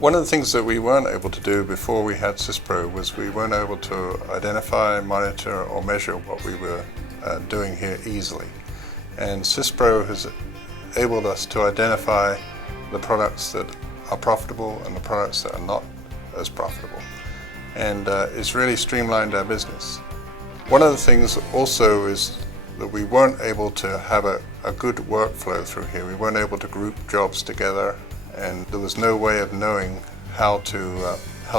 One of the things that we weren't able to do before we had SysPro was we weren't able to identify, monitor or measure what we were doing here easily. And SysPro has enabled us to identify the products that are profitable and the products that are not as profitable. And it's really streamlined our business. One of the things also is that we weren't able to have a good workflow through here. We weren't able to group jobs together, and there was no way of knowing how to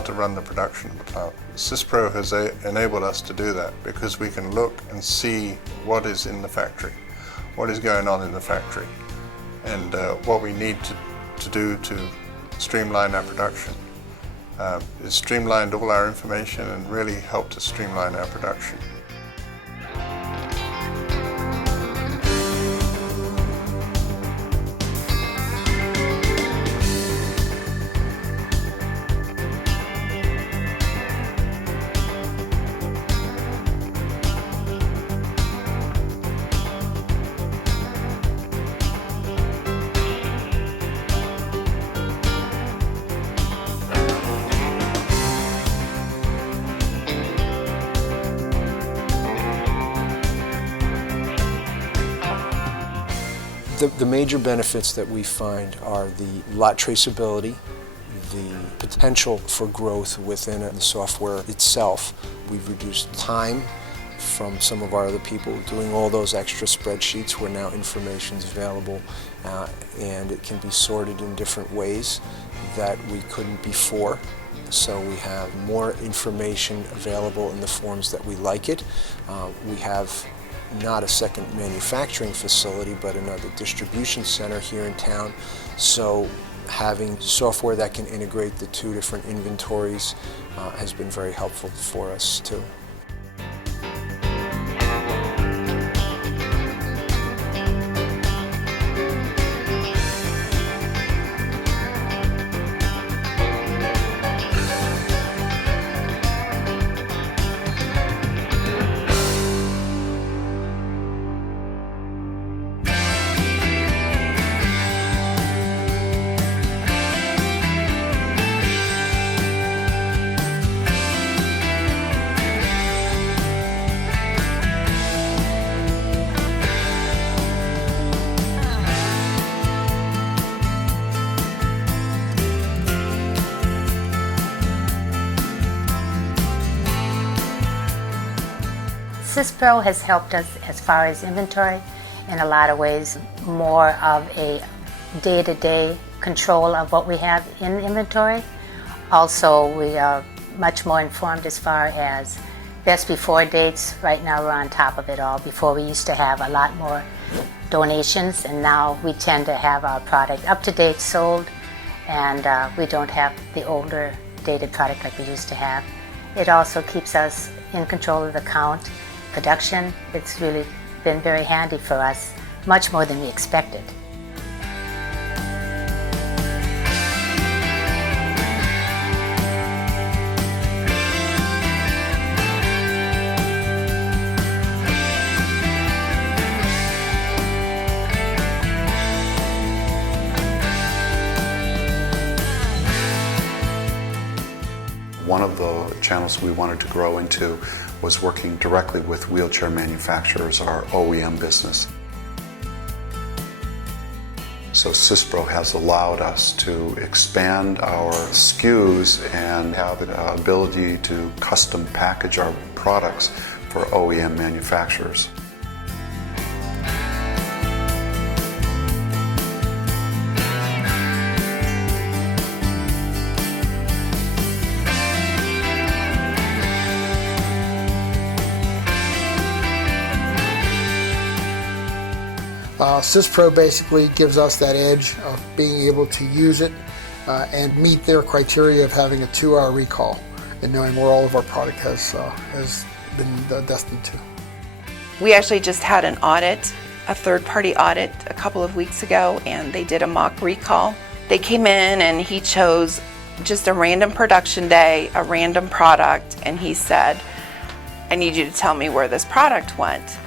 run the production of the plant. SysPro has enabled us to do that because we can look and see what is in the factory, what is going on in the factory, and what we need to do to streamline our production. It streamlined all our information and really helped us streamline our production. The major benefits that we find are the lot traceability, the potential for growth within the software itself. We've reduced time from some of our other people doing all those extra spreadsheets where now information is available and it can be sorted in different ways that we couldn't before. So we have more information available in the forms that we like it. We have not a second manufacturing facility, but another distribution center here in town. So having software that can integrate the two different inventories has been very helpful for us too. SysPro has helped us as far as inventory in a lot of ways, more of a day-to-day control of what we have in inventory. Also, we are much more informed as far as best before dates. Right now we're on top of it all. Before we used to have a lot more donations, and now we tend to have our product up to date, sold, and we don't have the older dated product like we used to have. It also keeps us in control of the count. Production, it's really been very handy for us, much more than we expected. One of the channels we wanted to grow into was working directly with wheelchair manufacturers, our OEM business. So SysPro has allowed us to expand our SKUs and have the ability to custom package our products for OEM manufacturers. SysPro basically gives us that edge of being able to use it and meet their criteria of having a 2-hour recall and knowing where all of our product has been destined to. We actually just had an audit, a third-party audit a couple of weeks ago, and they did a mock recall. They came in and he chose just a random production day, a random product, and he said, I need you to tell me where this product went.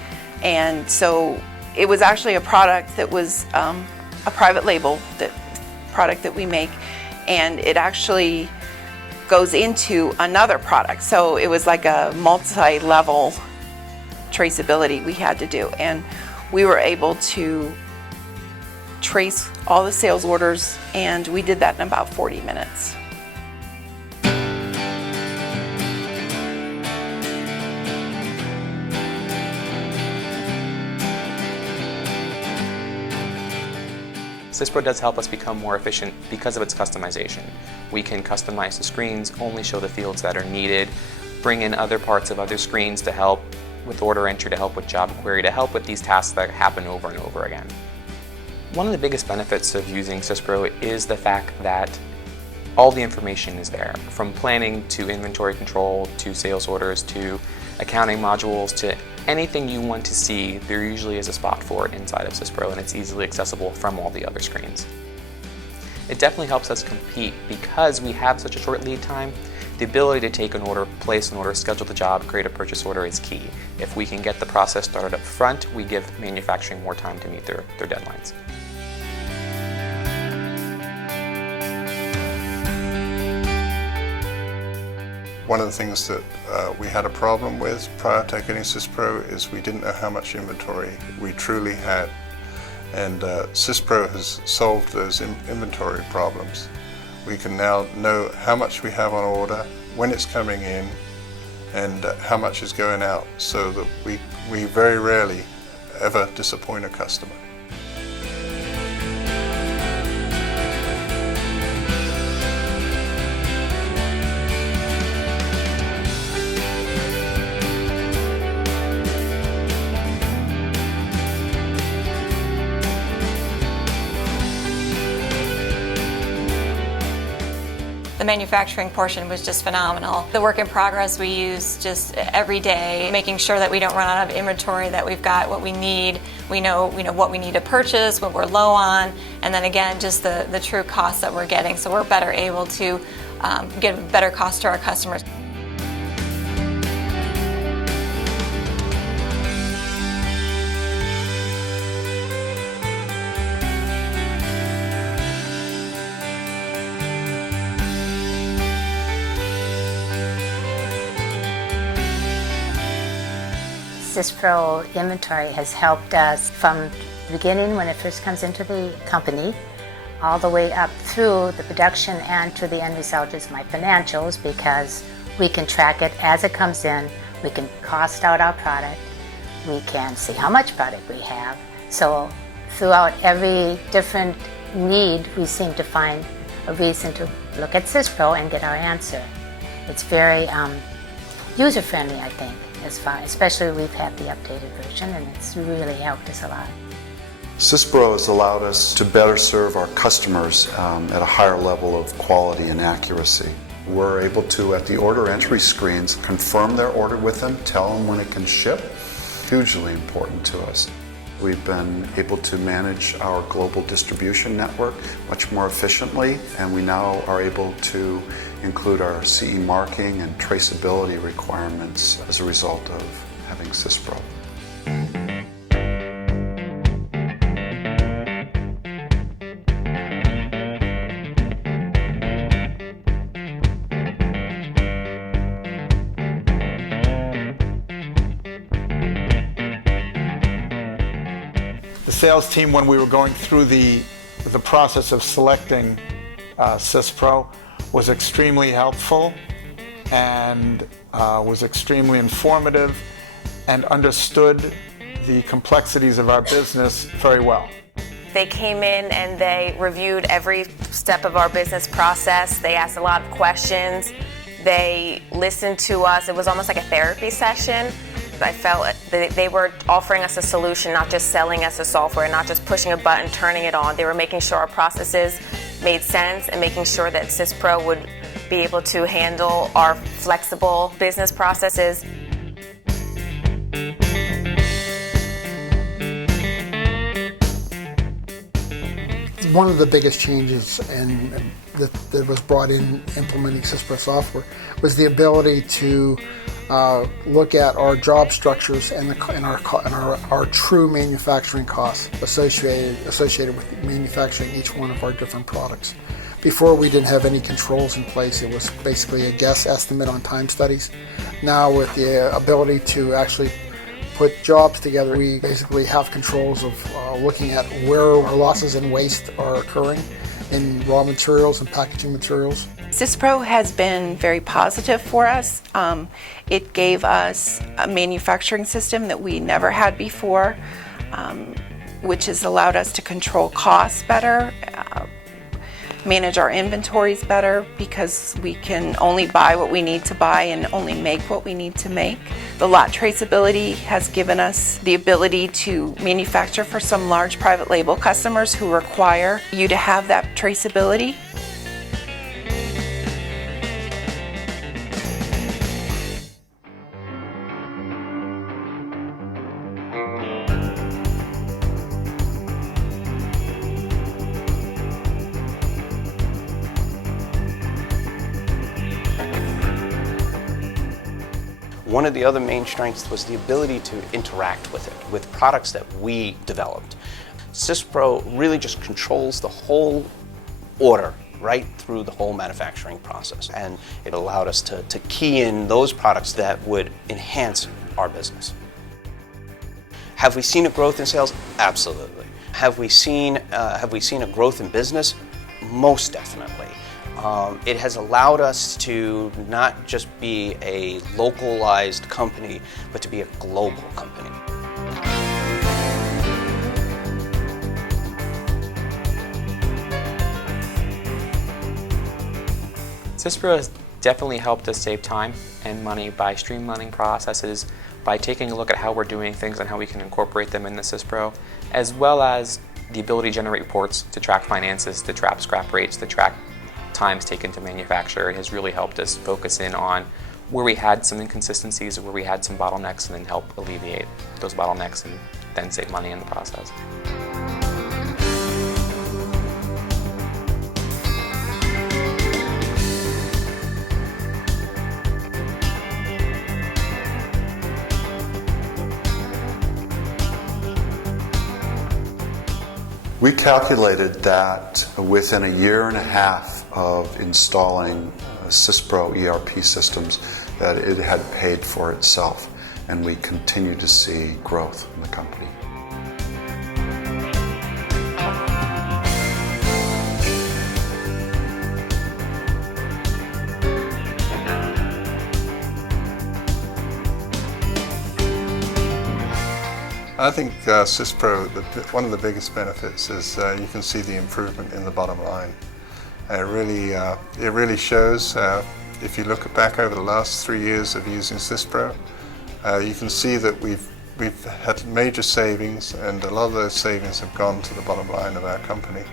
And so it was actually a product that was a private label product that we make, and it actually goes into another product. So it was like a multi-level traceability we had to do, and we were able to trace all the sales orders, and we did that in about 40 minutes. SysPro does help us become more efficient because of its customization. We can customize the screens, only show the fields that are needed, bring in other parts of other screens to help with order entry, to help with job query, to help with these tasks that happen over and over again. One of the biggest benefits of using SysPro is the fact that all the information is there, from planning to inventory control to sales orders to accounting modules to anything you want to see. There usually is a spot for it inside of SysPro, and it's easily accessible from all the other screens. It definitely helps us compete because we have such a short lead time. The ability to take an order, place an order, schedule the job, create a purchase order is key. If we can get the process started up front, we give manufacturing more time to meet their deadlines. One of the things that we had a problem with prior to getting SysPro is we didn't know how much inventory we truly had. And SysPro has solved those inventory problems. We can now know how much we have on order, when it's coming in, and how much is going out, so that we very rarely ever disappoint a customer. The manufacturing portion was just phenomenal. The work in progress we use just every day, making sure that we don't run out of inventory, that we've got what we need. We know what we need to purchase, what we're low on, and then again, just the true cost that we're getting. So we're better able to give better cost to our customers. SysPro inventory has helped us from the beginning when it first comes into the company all the way up through the production and to the end result is my financials, because we can track it as it comes in, we can cost out our product, we can see how much product we have. So throughout every different need, we seem to find a reason to look at SysPro and get our answer. It's very user-friendly, I think, especially we've had the updated version, and it's really helped us a lot. SysPro has allowed us to better serve our customers at a higher level of quality and accuracy. We're able to, at the order entry screens, confirm their order with them, tell them when it can ship. Hugely important to us. We've been able to manage our global distribution network much more efficiently, and we now are able to include our CE marking and traceability requirements as a result of having SysPro. The sales team, when we were going through the process of selecting SysPro, was extremely helpful and was extremely informative and understood the complexities of our business very well. They came in and they reviewed every step of our business process. They asked a lot of questions. They listened to us. It was almost like a therapy session. I felt that they were offering us a solution, not just selling us a software, not just pushing a button, turning it on. They were making sure our processes made sense and making sure that SysPro would be able to handle our flexible business processes. One of the biggest changes that was brought in implementing SysPro software was the ability to look at our job structures and our true manufacturing costs associated with manufacturing each one of our different products. Before, we didn't have any controls in place. It was basically a guess estimate on time studies. Now, with the ability to actually put jobs together, we basically have controls of looking at where our losses and waste are occurring in raw materials and packaging materials. CISPRO has been very positive for us. It gave us a manufacturing system that we never had before, which has allowed us to control costs better, manage our inventories better, because we can only buy what we need to buy and only make what we need to make. The lot traceability has given us the ability to manufacture for some large private label customers who require you to have that traceability. One of the other main strengths was the ability to interact with it, with products that we developed. CISPRO really just controls the whole order right through the whole manufacturing process, and it allowed us to key in those products that would enhance our business. Have we seen a growth in sales? Absolutely. Have we seen a growth in business? Most definitely. It has allowed us to not just be a localized company, but to be a global company. CISPRO has definitely helped us save time and money by streamlining processes, by taking a look at how we're doing things and how we can incorporate them in the CISPRO, as well as the ability to generate reports, to track finances, to track scrap rates, to track times taken to manufacture. It has really helped us focus in on where we had some inconsistencies or where we had some bottlenecks, and then help alleviate those bottlenecks and then save money in the process. We calculated that within a year and a half of installing CISPRO ERP systems, that it had paid for itself, and we continue to see growth in the company. I think CISPRO, one of the biggest benefits is you can see the improvement in the bottom line. It really shows. If you look back over the last 3 years of using CISPRO, you can see that we've had major savings, and a lot of those savings have gone to the bottom line of our company.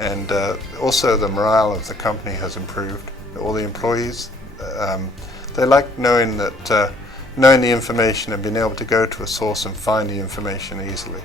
And also the morale of the company has improved. All the employees, they like knowing that knowing the information and being able to go to a source and find the information easily.